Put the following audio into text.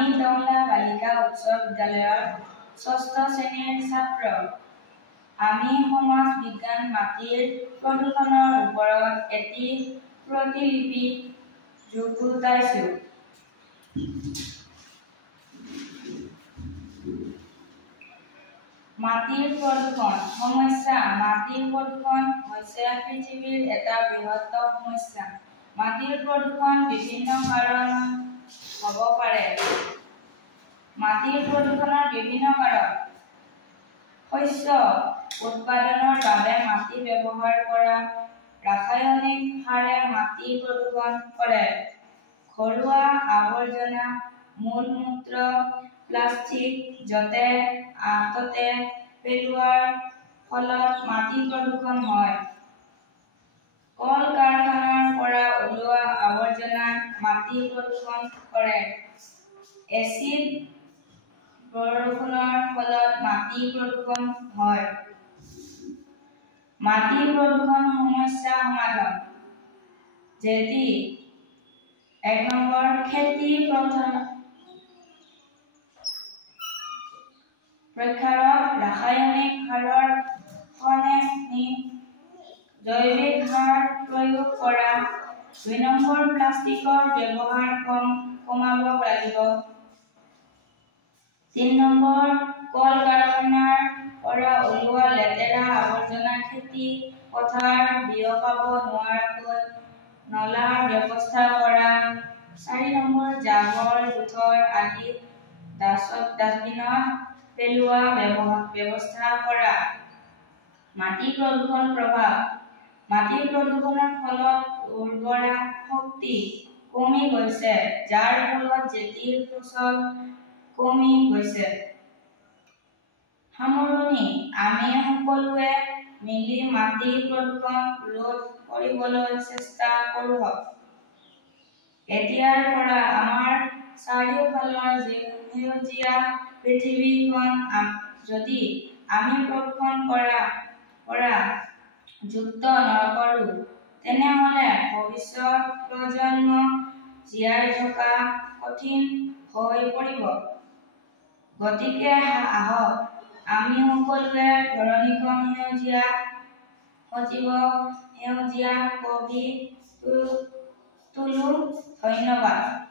আমি টংলা বালিকা উচ্চ বিদ্যালয়ৰ ৬ষ্ঠ শ্ৰেণীৰ ছাত্ৰ। আমি সমাজ বিজ্ঞান মাটিৰ প্ৰদূষণৰ ওপৰত এটি প্ৰতিলিপি যুগুতাইছো। মাটিৰ প্ৰদূষণ সমস্যা। মাটিৰ প্ৰদূষণ হৈছে পৃথিৱীৰ এটা বৃহত্তৰ সমস্যা। মাটিৰ প্ৰদূষণ বিভিন্ন কাৰণত হ'ব পাৰে। মাটিৰ প্ৰদূষণৰ বিভিন্ন কাৰণ: শস্য উৎপাদনৰ বাবে মাটি ব্যৱহাৰ কৰা ৰাসায়নিক সাৰে মাটি প্ৰদূষণ কৰে। ঘৰুৱা আৱৰ্জনা, মূল-মূত্ৰ, প্লাষ্টিক য'তে-ত'তে পেলোৱাৰ ফলত মাটি প্ৰদূষণ হয়। কল-কাৰখানাৰ পৰা ওলোৱা আৱৰ্জনাই মাটি প্ৰদূষণ কৰে। এচিড বৰষুণৰ ফলত মাটি প্ৰদূষণ হয়। মাটি প্ৰদূষণ সমস্যা সমাধান: যেতি ১ নম্বৰ খেতি পথাৰত ৰাসায়নিক সাৰৰ সলনি জৈৱিক সাৰ প্ৰয়োগ কৰা। ২ নম্বৰ প্লাষ্টিকৰ ব্যৱহাৰ কমাব লাগিব। ৩ নম্বৰ কল-কাৰখানাৰ পৰা ওলোৱা লেতেৰা আৱৰ্জনা খেতি পথাৰ বিয়পাব নোৱাৰাকৈ নলাৰ ব্যৱস্থা কৰা। ৪ নম্বৰ জাবৰ-জোথৰ আদি ডাস্টবিনত পেলোৱাৰ ব্যৱস্থা কৰা। মাটি প্ৰদূষণ প্ৰভাৱ: মাটি প্ৰদূষণৰ ফলত উৰ্বৰা শক্তি কমি গৈছে, যাৰ ফলত জেটিৰ ফচল কমি গৈছে। সামৰণি: আমি সকলোৱে মিলি মাটি প্ৰদূষণ ৰোধ কৰিবলৈ চেষ্টা কৰোঁহক। এতিয়াৰ পৰা আমাৰ চাৰিওফালৰ সেউজীয়া পৃথিৱীখন যদি আমি প্ৰদূষণ পৰা মুক্ত নকৰোঁ, তেনেহ'লে ভৱিষ্যত প্ৰজন্ম জীয়াই থকা কঠিন হৈ পৰিব। গতিকে আহক আমি সকলোৱে ধৰণীখন সজীৱ সেউজীয়া কৰি তোলো। ধন্যবাদ।